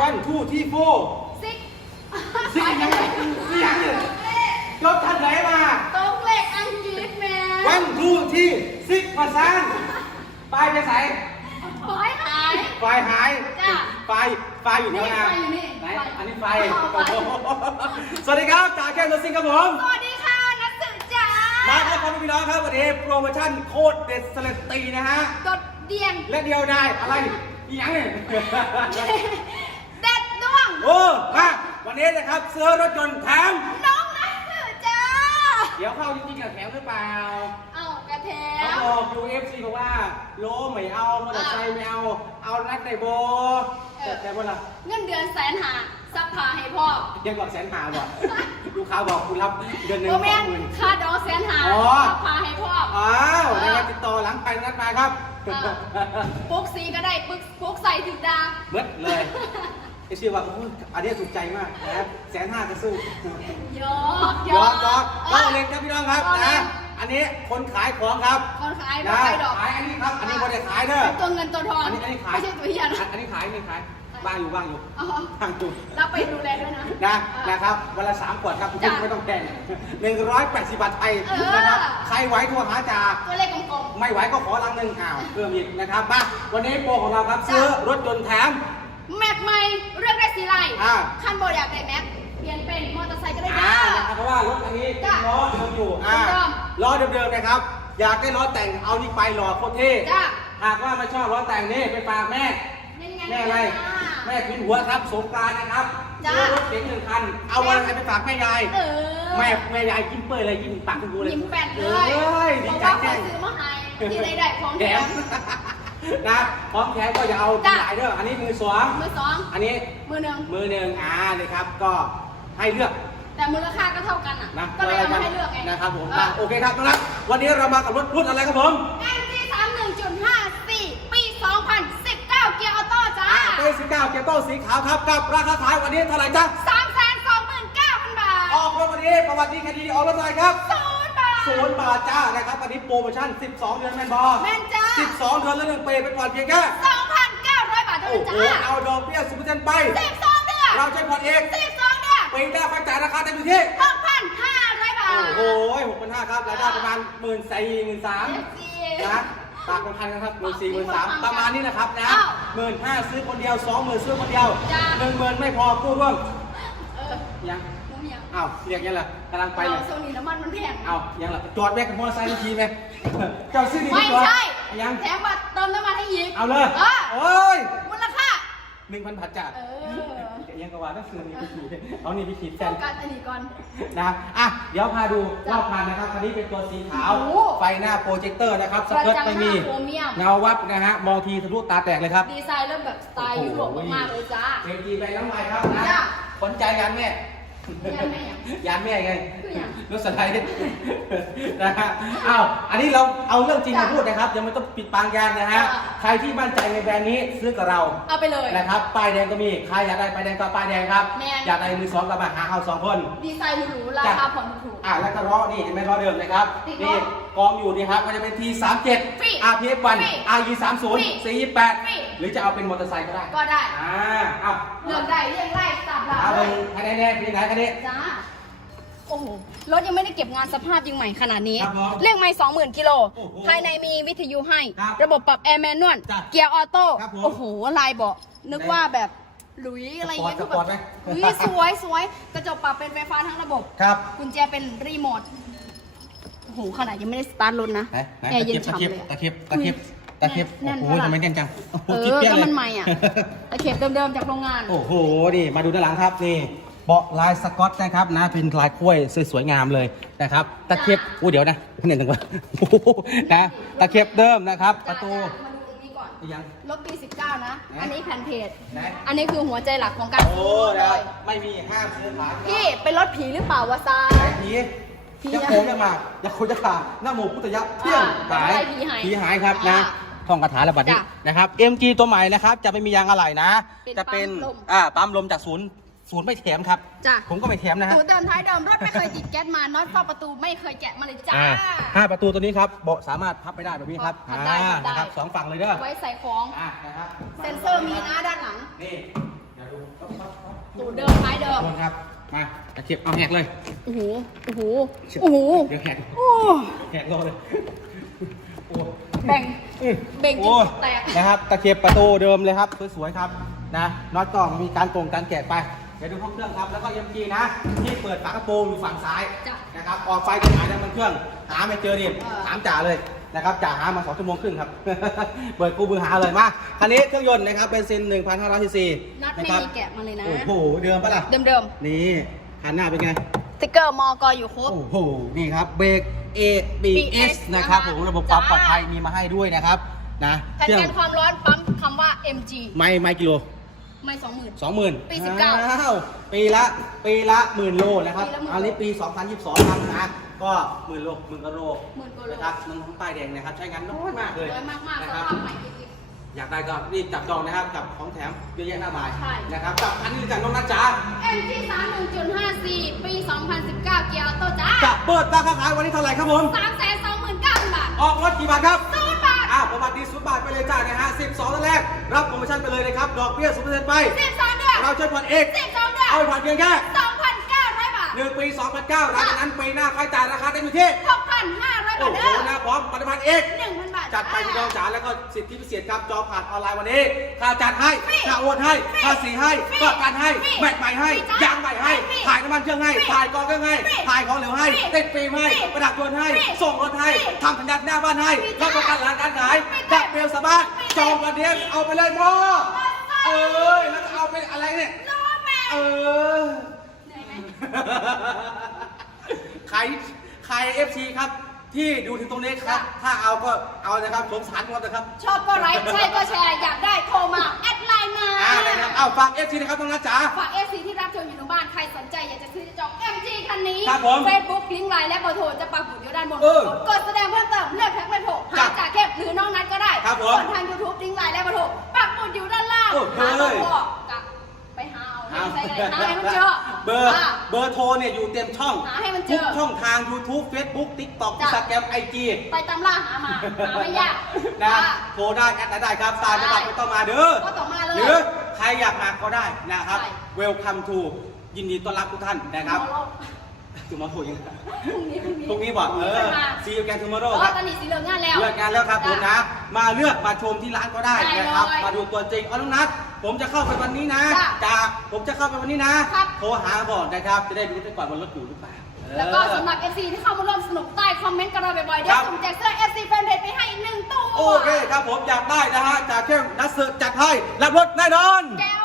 วันทูที่โฟซิกซิกยังไงนี่ยังเนี่ยรถทันไหนมาตรงเลขอังกฤษแม่วันทูที่ซิกภาษาไปไปใส่ขอให้หายไฟหายจ้ะไฟไฟอยู่แถวไหนนี่ไฟอยู่นี่ไหนไฟอันนี้ไฟอ๋อไฟโอ้โหสวัสดีครับจ่าแก้วตัวซิงครับผมสวัสดีค่ะนักศึกษามาครับพ่อพี่น้องครับวันนี้โปรโมชั่นโคตรเด็ดสเลดตีนะฮะกดเดียงและเดียวได้อะไรอีหยังเนี่ยเด็ด ดวงโอ้มาวันนี้นะครับซื้อรถยนต์แถมน้องนักศึกษาเดี๋ยวเข้าจริงๆกับแถมหรือเปล่าเอากระแถเขามบอกยูเอฟซีบอกว่าโลไม่เอามอเตอร์ไซค์ไม่เอาเอานัดได้โบแต่แต่ว่าล่ะเงินเดือนแสนหาซักผ้าให้พ่อยังบอกแสนหาบอกลูกค้าบอกคุณรับเดือนหนึ่งโอสแม่องหมื่น ค่าดอกแสนหาอ๋อ ซักผ้าให้พ่อ อ้าวนะครับติดต่อหลังไปนัดมาครับเออปุ๊กสีก็ได้ปุ๊กปุ๊กใส่ถึงดา เบิดเลย ไอเชื่อว่าโอ้ยอันนี้ถูกใจมากนะแสนห้าจะสู้ยอกยอดยอดก็เล็กครับพี่น้องครับนะ อันนี้คนขายของครับคนขายนะไม่ดอกขายอันนี้ครับ อันนี้คนจะขายเด้อตัวเงินตัวทองอันนี้อันนี้ขายไม่ใช่ตัวเฮียนะอันนี้ขายนี่ขายว่างอยู่ว่างอยู่อ๋อว่างอยู่รับไปดูแลด้วยนะนะนะครับวันละสามขวดครับจ้ะไม่ต้องแพงหนึ่งร้อยแปดสิบบาทไทยเออนะครับใครไหวโทรหาจ่าตัวเลขกลมไม่ไหวก็ขอลังหนึ่งอ้าวเพิ่มอีกนะครับมาวันนี้โปรของเราครับซื้อรถยนต์แถมๆ แม็กใหม่เลือกได้สีไรอ่า คันโบอยากได้แม็กเปลี่ยนเป็นมอเตอร์ไซค์ก็ได้อ่าจ้า นะครับเพราะว่ารถคันนี้เป็นจ้ะล้อเดิมอยู่อ่าเดิมล้อเดิมๆนะครับ อยากได้ล้อแต่งเอานี่ไปหล่อโคตรเท่จ้ะ หากว่าไม่ชอบล้อแต่งนี่ไปฝากแม่นี่ไง แม่อะไรแม่พินหัวครับสงกรารนะครับจ้ะ ซื้อรถเก๋งหนึ่งคัน เอาวันอะไรไปฝากแม่ยาย เออแม่แม่ยายยิ้มเปื่อยเลยยิ้มปากคุณดูเลยยิ้มแป้นเลยเอ้ยดีบอกใจว่าแจ้เขางซื้อมาให้ที่ได้ได้ของแถแถมม นะพร้อมแถมก็อย่าเอาจ้ะหลายเด้ออันนี้มือสองมือสองอันนี้มือหนึ่งมือหนึ่งอ่าเลยครับ ก็ให้เลือกแต่มูลค่าก็เท่ากันอะ นะก็เลยเอามาให้เลือกไงนะครับผมเออะอโอเคครับน้องรักวันนี้เรามากับรถรุ่นอะไรครับผม MG 3 1.5 4ปี2019เกียร์ออโต้จ้าเต้สิบเก้าเกียร์โต้สีขาวครับกับราคาขายวันนี้เท่าไหร่จ๊ะ329,000บาทออกรถวันนี้ประวัติคดีออกรถอะไรครับ ศูนย์บาท ศูนย์บาทจ้านะครับวันนี้โปรโมชั่น 12 เดือนแมนบอแม่นจ้า 12 เดือนแล้วหนึ่งปีไปก่อนเพียงแค่2,900 บาทเท่าโอ้นั้นโหจ้าเอาดอกเบี้ยศูนย์เปอร์เซ็นต์ไป 12 เดือนเราใช้ผ่อนเอง12 เดือน ปีหน้าค่อยจ่ายราคาเต็มอยู่ที่ 6,500 บาทโอ้โหหกพันห้าครับรายได้ประมาณหมื่นสี่หมื่นสาม FC นะตากคนพันนะครับหมื่นสี่หมื่นสามประมาณนี้นะครับนะอ้าวหมื่นห้าซื้อคนเดียวสองหมื่นซื้อคนเดียวจ้าหนึ่งหมื่นไม่พอกู้ร่วมเออยังหนู ยังอ้าวเรียกยังล่ะกำลังไปเลเรายโซนีน้ำมันมันแพงอ้าวยังล่ะจอดแวกกับมอเตอร์ไซค์ทันทีไหมเจ้าซื้อดีไม่ดีกว่าใช่ยังแถมบัตรเติมน้ำมันให้อีกเอาเลยเออโอ้ยมูลค่า หนึ่งพันผัดจ้ะเออ ยังกว่าต้องซื้อนี่ไปขีดเอานี่ไปขีดโฟแทน กัสอันนี้ก่อน นะอะ เดี๋ยวพาดูรอบคันนะครับ คันนี้เป็นตัวสีขาว โอ้ไฟหน้าโปรเจคเตอร์นะครับ สเกิร์ตไม่มีโครเมียม เงาวับนะฮะ มองทีทะลุตาแตกเลยครับ ดีไซน์เริ่มแบบสไตล์ยุโรปมากๆเลยจ้าเป็นจีไปน้ำลายครับนะจ้ะ สนใจยานแม่ ยานแม่ยังยานแม่ไงคือหยังรถสไลด์นะฮะอ้าวอันนี้เราเอาเรื่องจริงมาจ้ะพูดนะครับยังไม่ต้องปิดปางยานนะฮะจ้ะใครที่มั่นใจในแบรนด์นี้ซื้อกับเราเอาไปเลยนะครับป้ายแดงก็มีใครอยากได้ป้ายแดงก็ป้ายแดงครับแม่นอยากได้มือสองก็มาหาเอาสองคน ดีไซน์หรูๆราคาผ่อนถูก อะแล้วก็ล้อนี่เห็นไหมล้อเดิมนะครับติดล้อ นี่ กองอยู่นี่ครับมันจะเป็น T37 ฟรี RPF ฟรี1 RE30 ฟรี C28 ฟรีหรือจะเอาเป็นมอเตอร์ไซค์ก็ได้ ก็ได้ อ่าเอาเลือกได้เรียงไล่สับหลาเอาเลเป็นยคะแนนแน่พี่ไหนคะแนนจ้า โอ้โห รถยังไม่ได้เก็บงานสภาพยังใหม่ขนาดนี้ ครับผมเลขไม่สองหมื่นกิโล โอ้โหภายในมีวิทยุให้ ครับระบบปรับแอร์แมนนวล จ้ะเกียร์ออโต้ ครับผมโอ้โห ลายเบาะนึกว่าแบบหลุยอะไรเงี้ยสคืปอร์ตแบบไหม อุ๊ยสวยสวยกระจกปรับเป็นไฟฟ้าทั้งระบบ ครับ กุญแจเป็นรีโมท โอ้โหขนาดยังไม่ได้สตาร์ทรถนะไหนไหนแอร์เย็นตะฉ่ำเข็บเลยตะเข็บตะเข็บตะเข็บแน่นโอ้โหปะล่ะทำไมแน่นจังโอ้โหเอคิดอเปี้ยก็เลยมันใหม่อะตะเข็บเดิมๆจากโรงงาน โอ้โหนี่มาดูด้านหลังครับนี่เบาะลายสกอตนะครับนะเป็นลายกล้วยสวยๆงามเลยนะครับตะเข็บอู้เดี๋ยวนะเนี่ยจังวะโอ้โหนะตะเข็บเดิมนะครับ ประตูมาดูตรงนี้ก่อน ยัง รถปี 19 นะไหนอันนี้แผ่นเพจ ไหน อันนี้คือหัวใจหลักของการโอ้ซื้อรถเลนะยไม่มีห้ามซื้อขาย พี่เป็นรถผีหรือเปล่าวะซาไอ้ผีผี ยักษ์โคงยังมายักษ์โคงยักษ์ขาหน้าหมูพุทธยักษ์เที่ยงอ่าหายผีหายผีหายครับนะอ่าท่องคาถาระบาดนี้จ้ะนะครับ MG ตัวใหม่นะครับ จะไม่มียางอะไหล่นะเป็นจะเป็นปั๊มลมอ่าปั๊มลมจากศูนย์ศูนย์ไม่แถมครับจ้ะผมก็ไม่แถมนะฮะตูเดิมท้ายเดิมรถไม่เคยติดแก๊สมา น็อตเข้าประตูไม่เคยแกะมาเลยจ้าอ่าห้าประตูตัวนี้ครับเบาะสามารถพับไปได้แบบนี้ครับพับได้อ่าพับได้นะครับสองฝั่งเลยเด้อ ไว้ใส่ของอ่านะครับ เซ็นเซอร์มีนะด้านหลัง นี่ เดี๋ยวตูดเดิมท้ายเดิมโดนครับ มา ตะเข็บเอาแหกเลยโอ้โหโอ้โหโอ้โหเดี๋ยวแหกโอ้แหกรอเลยโอ้แบ่งเบ่งจนโอ้แตกนะครับตะเข็บประตูเดิมเลยครับสวยๆครับนะน็อตกล่องมีการโกงการแกะไปเดี๋ยวดูห้องเครื่องครับแล้วก็ยังกีนะที่เปิดฝากระโปรงอยู่ฝั่งซ้ายจ้ะนะครับออกไฟจะหายน้ำมันเครื่อง หาไม่เจอดิเออถามจ่าเลยนะครับจ่าหามาสองชั่วโมงครึ่งครับ เปิดกูมือหาเลยมาคันนี้เครื่องยนต์นะครับเป็นซิน1,500ซีซีน็อตไม่นะครับมีแกะมาเลยนะโอ้โหเดิมปะล่ะเดิมเดิมนี่ คันหน้าเป็นไงๆสติ๊กเกอร์มอกออยู่ครบ โอ้โห นี่ครับเบรก ABS นะครับผมระบบความปลอดภัยมีมาให้ด้วยนะครับนะแผ่นกันความร้อนปั๊มคำว่า MG ไม่ไม่กิโล ไม่สองหมื่น สองหมื่นปี19อ้าวปีละปีละหมื่นโลนะครับปีละหมื่นโลอันนี้ปี 2022ครับนะก็หมื่นโลหมื่นกว่าโลหมื่นกว่าโลนะครับน้องท้องป้ายแดงนะครับ ใช้งานน้อยมากเลยน้อยมากๆนะสครับภาพใหม่จริง อยากได้ก็รีบจับจองนะครับกับของแถมเยอะแยะมากมายใช่ นะครับกับคันนี้จากน้องนัทจ๋าๆ MG 31.54 ปี 2019 เกียร์ออโต้จ้าจะเปิดราคาขายวันนี้เท่าไหร่ครับผม 329,000บาทออกรถกี่บาทครับ ศูนย์บาทอ้าวประวัติดีสุดบาทไปเลยจ้านะฮะ12ตั้งแรก รับโปรโมชั่นไปเลยนะครับ ดอกเบี้ยศูนย์เปอร์เซ็นต์ไป 12เดือนเราช่วยผ่อนเอก 12เดือนเอาไปผ่อนเพียงแค่2,900บาท หนึ่งปี 2009หลังจากนั้นปีหน้าค่าใช้จ่ายราคาเต็มอยู่ที่6,500โอ้บาทโหเด้อ นะพร้อมปฏิบัติเอก1,000บาทจัดไปที่น้องจ๋าแล้วก็สิทธิพิเศษครับจองผ่านออนไลน์วันนี้ค่าจัดให้ฟรีค่าโอนให้ฟรีค่าสีให้ฟรีประกันให้ฟรีแบตใหม่ให้ฟรีจ้ะยางใหม่ให้ฟรีถ่ายน้ำมันเครื่องให้ฟรีถ่ายกองเครื่องให้ฟรีถ่ายของเหลวให้ฟรีติดฟิล์มให้ฟรีประดับยนต์ให้ ฟรีส่งรถให้ฟรีทำสัญญาหน้าบ้านให้ฟรีรับประกันหลังการขายฟรีจัดเบลสบายฟรีจองวันเดียวเอาไปเลยพ่อเอ้ยแล้วจะเอาไปอะไรเนี่ย โนแมน เออเหนื่อยไหม ใครใครเอฟซีครับ ที่ดูถึงตรงนี้ครับ ถ้าเอาก็เอานะครับสงสารครับนะครับชอบก็ไลค์ใช่ก็แชร์ อยากได้โทรมา แอดไลน์มาอ่านะครับเอาฝากเอฟซีนะครับตรงนั้นจ๋า ฝาก FC ที่รับชมอยู่ทางบ้าน ใครสนใจอยากจะซื้อจะจอง MG คันนี้ครับผมเฟซบุ๊กลิงก์ไลน์และเบอร์โทรจะปักหมุดอยู่ด้านบนเออกดแสดงเพิ่มเติมเลือกแพ็คไม่โทรหาจ้ะจากเข้มหรือน้องนัดก็ได้ครับผม ส่วนทาง YouTube ลิงก์ไลน์และเบอร์โทรปักหมุดอยู่ด้านล่างโอ้โหหาต้องบอกกับไป หาเอาใส่ไงหาให้มันเจอเบอร์อะเบอร์โทรเนี่ยอยู่เต็มช่องหาให้มันเจทุอ กช่องทาง YouTube Facebook TikTok จ้ะ Instagram IG ไปตำล่าหามาหาไม่ยากนะอะโทรได้แอดได้ครับตามจังหวัดไม่ต้องมาเด้อก็ต้องมาเลยหรือใครอยากมาก็ได้นะครับ ใช่ Welcome to ยินดีต้อนรับทุกท่านนะครับถึงมาพูดยังไงพรุ่งนี้พรุ่งนี้พรุ่งนี้บอกเออ มา see you again เพ tomorrow ราะคว่ารับ ตอนนี้สีเหลืองงานแล้ว เลือกงานแล้วครับผมนะ มาเลือกมาชมที่ร้านก็ได้ได้นะครับ เลยมาดูตัวจริงเอาน้องนัด ผมจะเข้าไปวันนี้นะจ้ะจ้าผมจะเข้าไปวันนี้นะ ครับ โทรหาก่อนนะครับ จะได้รู้ไปก่อนว่ารถอยู่หรือเปล่าแล้วก็เออ สำหรับ FC ที่เข้ามาร่วมสนุกใต้คอมเมนต์กันเราบ่อยๆเดี๋ยครัวบส่งแจกเสื้อ FC แฟนเพจไปให้อีกหนึ่งตัวโอเคครับผมอยากได้นะฮะจากเข้มนัดเสือกจัดให้รับรถแน่นอนแก้